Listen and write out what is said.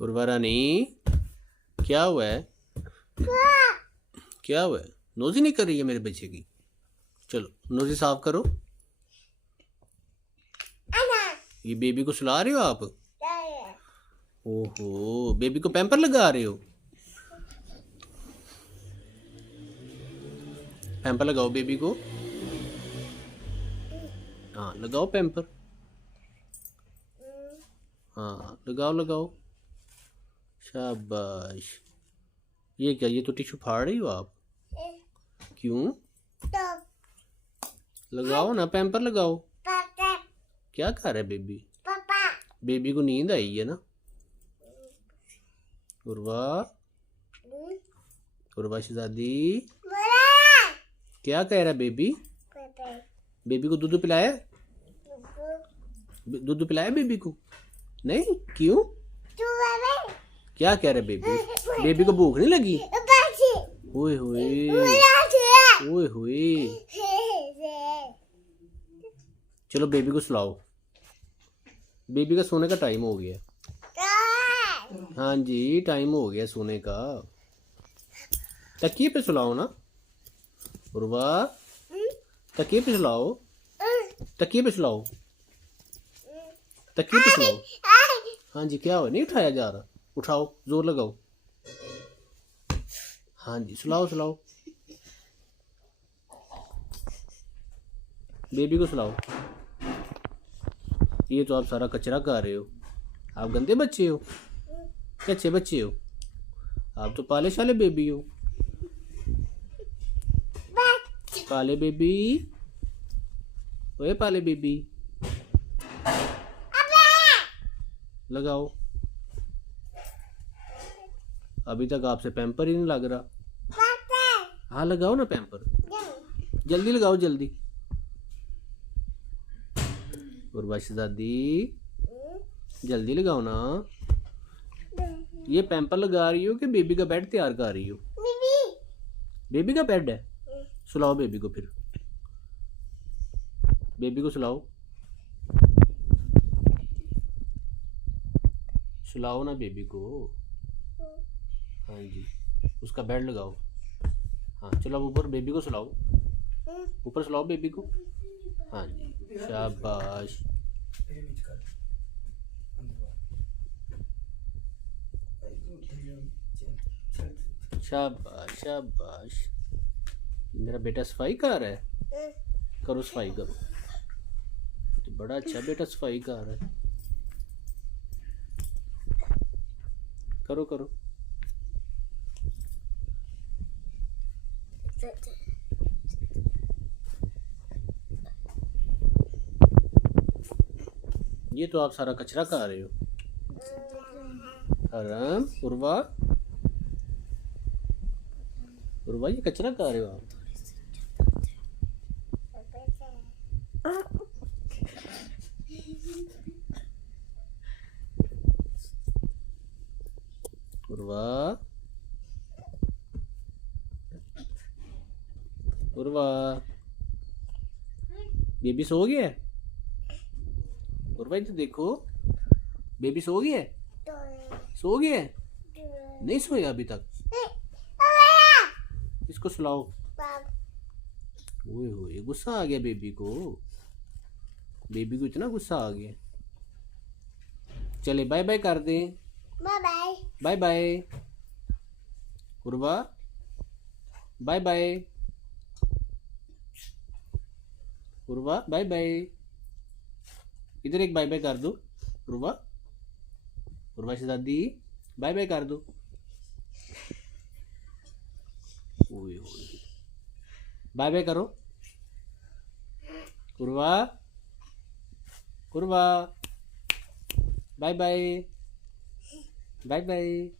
उर्वा रानी क्या हुआ है? क्या हुआ है? नोजी नहीं कर रही है मेरे बच्चे की? चलो नोजी साफ करो। ये बेबी को सुला रहे हो आप? ओहो, बेबी को पैम्पर लगा रहे हो? पैम्पर लगाओ बेबी को। हाँ लगाओ पैम्पर। हाँ लगाओ लगाओ। शाबाश। ये क्या, ये तो टिश्यू फाड़ रही हो आप? क्यों? लगाओ ना, पैम्पर लगाओ। क्या कर रहा है बेबी? बेबी को नींद आई है ना? उर्वा, उर्वा शहजादी क्या कह रहा है बेबी? बेबी को दूध पिलाया? दूध पिलाया बेबी को? नहीं, क्यों? क्या कह रहा है बेबी? बेबी को भूख नहीं लगी? ओए होए, ओए होए। चलो बेबी को सुलाओ। बेबी का सोने का टाइम हो गया। हाँ जी, टाइम हो गया सोने का। तकिए पे सुलाओ ना उर्वा, तकिए पे सुलाओ। तकिए पे सुलाओ, तकिए पे सुलाओ। हाँ जी, क्या हो, नहीं उठाया जा रहा? उठाओ, जोर लगाओ। हाँ जी, सुलाओ सुलाओ, बेबी को सुलाओ। ये तो आप सारा कचरा खा रहे हो। आप गंदे बच्चे हो, अच्छे बच्चे हो। आप तो पाले शाले बेबी हो। पाले बेबी, ओए पाले बेबी, लगाओ। अभी तक आपसे पैम्पर ही नहीं लग रहा। हाँ लगाओ ना पैम्पर, जल्दी लगाओ जल्दी। उर्वा शहजादी जल्दी लगाओ ना। ये पैम्पर लगा रही हो कि बेबी का बेड तैयार कर रही हो? बेबी का बेड है, सुलाओ बेबी को फिर। बेबी को सुलाओ, सुलाओ ना बेबी को। हाँ जी, उसका बेड लगाओ। हाँ चलो ऊपर बेबी को सुलाओ, ऊपर सुलाओ बेबी को। हाँ जी, शाबाश। शाबाश शाबाश। मेरा बेटा सफाई कर रहा है। करो सफाई करो, तो बड़ा अच्छा बेटा सफाई कर रहा है। करो करो। ये तो आप सारा कचरा खा रहे हो। आराम। उर्वा, उर्वा ये कचरा खा रहे हो आप। उर्वा, उर्वा, बेबी सो गया है? उर्वा तो देखो, बेबी सो गया है? सो गया है? नहीं सोया अभी तक? इसको सुलाओ। ओए होए, गुस्सा आ गया बेबी को। बेबी को इतना गुस्सा आ गया। चले बाय बाय कर दे। Bye bye. Bye bye Urva, bye bye Urva, bye bye. इधर एक बाय बाय कर दो उर्वा। उर्वा शहजादी बाय बाय कर दो। ओए होए, बाय बाय करो Urva. Urva bye bye, bye bye.